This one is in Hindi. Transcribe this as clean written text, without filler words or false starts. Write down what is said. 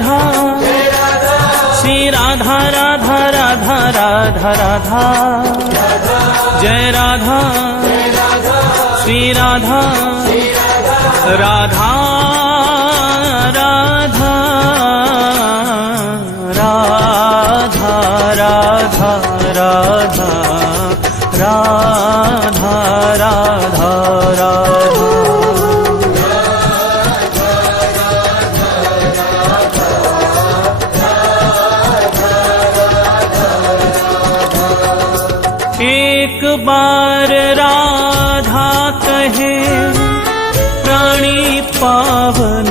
राधा श्री राधा राधा राधा राधा राधा जय राधा श्री राधा राधा राधा राधा राधा राधा राधा राधा राधा एक बार राधा कहे प्राणी पावन